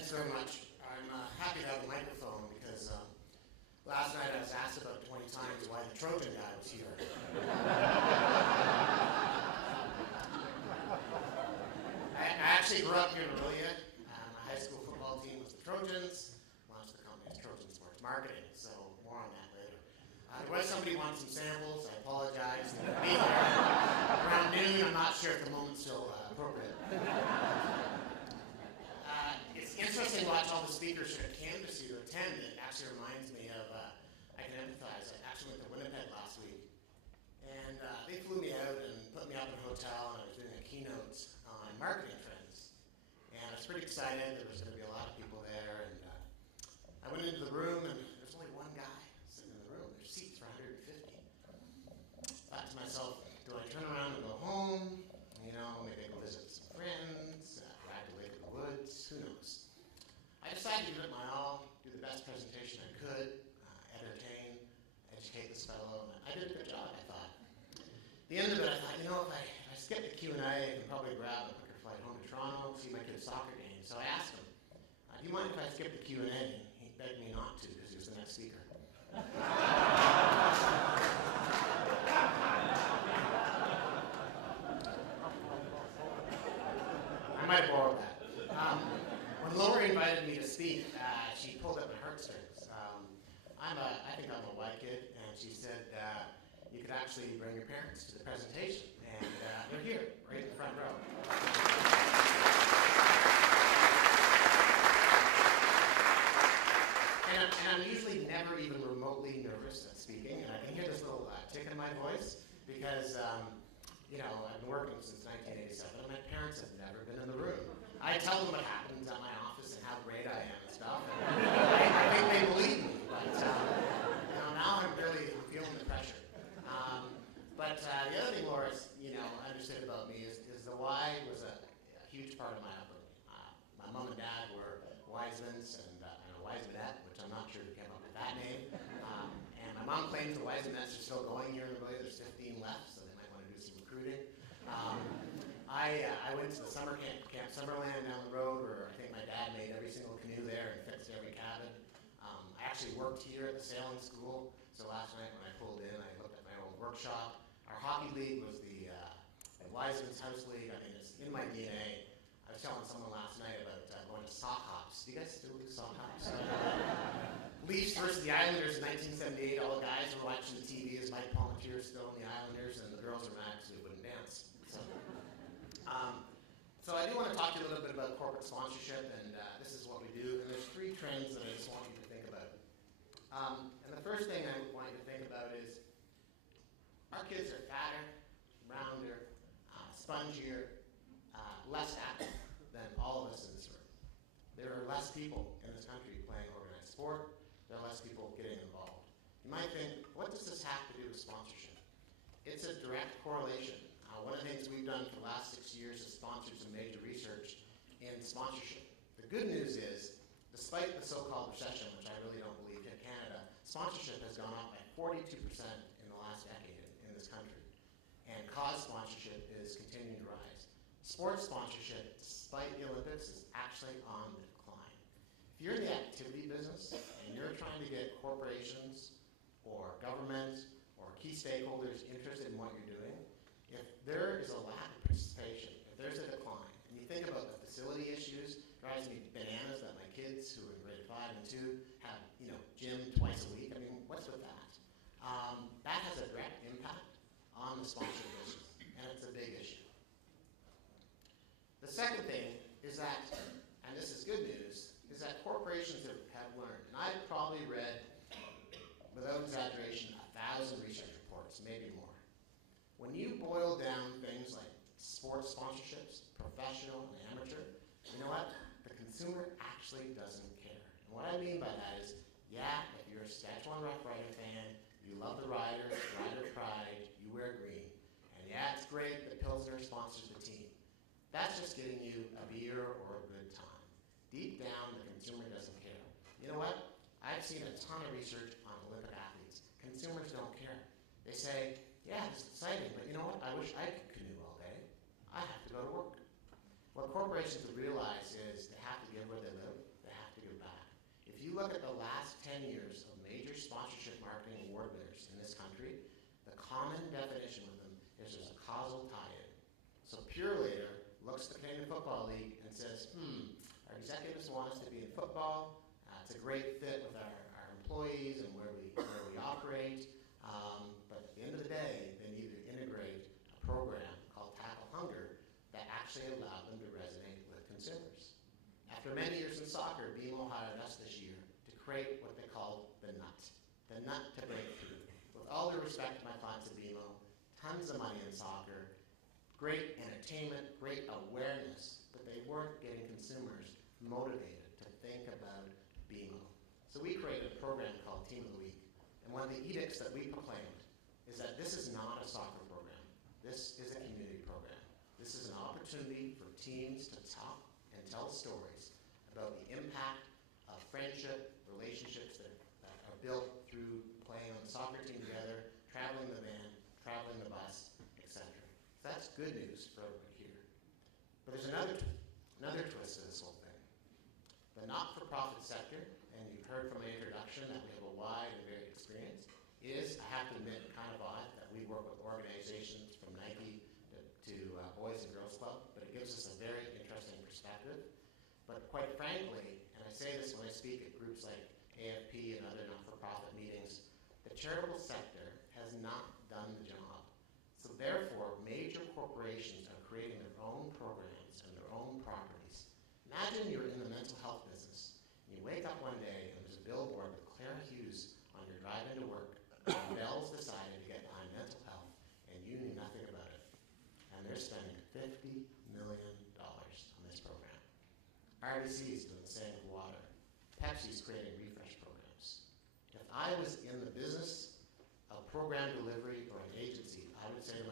Thanks very much. I'm happy to have a microphone because last night I was asked about 20 times why the Trojan guy was here. I actually grew up here in Orillia. My high school football team was the Trojans. Launched the company as Trojan Sports Marketing, so more on that later. There was somebody who wanted some samples. I apologize. They'll be there around noon. I'm not sure if the moment's still appropriate. It's interesting to watch all the speakers who canvass you to attend. It actually reminds me of, I can empathize. I actually went to Winnipeg last week. And they flew me out and put me up in a hotel, and I was doing a keynote on marketing trends. And I was pretty excited. There was going to be a lot of people there. And I went into the room, and there's only one guy sitting in the room. There's seats for 150. Thought to myself, do I turn around and go home? You know, maybe go visit some friends, ride away to the woods, who knows? I decided to give it my all, do the best presentation I could, entertain, educate this fellow, and I did a good job, I thought. At the end of it, I thought, you know, if I skip the Q&A, I can probably grab a quicker flight home to Toronto, see my kid's soccer game. So I asked him, do you mind if I skip the Q&A? And he begged me not to, because he was the next speaker. I might have borrowed that. When Lori invited me to speak, she pulled up my heartstrings. I think I'm a white kid, and she said you could actually bring your parents to the presentation, and they're here, right in the front row. And I'm usually never even remotely nervous at speaking, and I can hear this little tick in my voice because, you know, I've been working since 1987, and my parents have never been in the room. I tell them what happens at my office and how great I am and stuff. And I think they believe me, but you know, now I'm really feeling the pressure. But the other thing, Laura, you know, understood about me is the Y was a huge part of my upbringing. My mom and dad were Wisemans and a Wisemanette, which I'm not sure who came up with that name. And my mom claims the Wisemanets are still going here in Orillia. There's 15 left, so they might want to do some recruiting. I went to the summer camp Summerland down the road, where I think my dad made every single canoe there and fixed every cabin. I actually worked here at the sailing school, so last night when I pulled in, I looked at my old workshop. Our hockey league was the Wiseman's House League. I mean, it's in my DNA. I was telling someone last night about going to sock hops. Do you guys still do sock hops? Leafs versus the Islanders in 1978. All the guys were watching the TV as Mike Palmateer was still in the Islanders, and the girls were mad because we wouldn't dance. So I do want to talk to you a little bit about corporate sponsorship, and this is what we do. And there's three trends that I just want you to think about. And the first thing I want you to think about is our kids are fatter, rounder, spongier, less active than all of us in this room. There are less people in this country playing organized sport. There are less people getting involved. You might think, what does this have to do with sponsorship? It's a direct correlation. One of the things we've done for the last 6 years is sponsored some major research in sponsorship. The good news is, despite the so-called recession, which I really don't believe hit Canada, sponsorship has gone up by 42% in the last decade in this country. And cause sponsorship is continuing to rise. Sports sponsorship, despite the Olympics, is actually on the decline. If you're in the activity business and you're trying to get corporations or government or key stakeholders interested in what you're doing, if there is a lack of participation, if there's a decline, and you think about the facility issues, drives me bananas that my kids who are in grade 5 and 2 have, you know, gym twice a week. I mean, what's with that? That has a direct impact on the sponsorship business, and it's a big issue. The second thing is that, and this is good news, is that corporations have learned, and I've probably read, without exaggeration, 1,000 research reports, maybe more. When you boil down things like sports sponsorships, professional and amateur, you know what? The consumer actually doesn't care. And what I mean by that is, yeah, if you're a Saskatchewan Rough Rider fan, you love the Riders, Rider Pride, you wear green. And yeah, it's great that Pilsner sponsors the team. That's just getting you a beer or a good time. Deep down, the consumer doesn't care. You know what? I've seen a ton of research on Olympic athletes. Consumers don't care. They say, yeah, it's exciting, but you know what? I wish I could canoe all day. I have to go to work. What corporations have realized is they have to give where they live. look at the last 10 years of major sponsorship marketing award winners in this country, the common definition with them is there's a causal tie-in. So Purelator looks at the Canadian Football League and says, our executives want us to be in football. It's a great fit with our employees and where we operate. But at the end of the day, they need to integrate a program called Tackle Hunger that actually allowed them to resonate with consumers. After many years in soccer, BMO hired us this year to create what they called the nut to break through. With all due respect to my clients at BMO, tons of money in soccer, great entertainment, great awareness, but they weren't getting consumers motivated to think about BMO. So we created a program called Team of the Week. And one of the edicts that we proclaimed is that this is not a soccer program. This is a community program. This is an opportunity for teams to talk and tell stories about the impact of friendship, relationships that are built through playing on the soccer team together, traveling the van, traveling the bus, etc. So that's good news for everybody here. But there's another twist to this whole thing. The not-for-profit sector, and you've heard from my introduction that we have a wide and varied experience, is, I have to admit, kind of odd that we work with organizations from Nike to Boys and Girls Club, but it gives us a very interesting perspective. But quite frankly, and I say this when I speak at groups like AFP and other not-for-profit meetings, the charitable sector has not done the job. So therefore, major corporations are creating their own programs and their own properties. Imagine you're in the mental health business. And you wake up one day and there's a billboard with Claire Hughes on your drive into work. And Bell's decided to get behind mental health, and you knew nothing about it. And they're spending $50 million on this program. RBC is doing the same with water. Pepsi's creating refresh programs. If I was in the business of program delivery or an agency, I would say to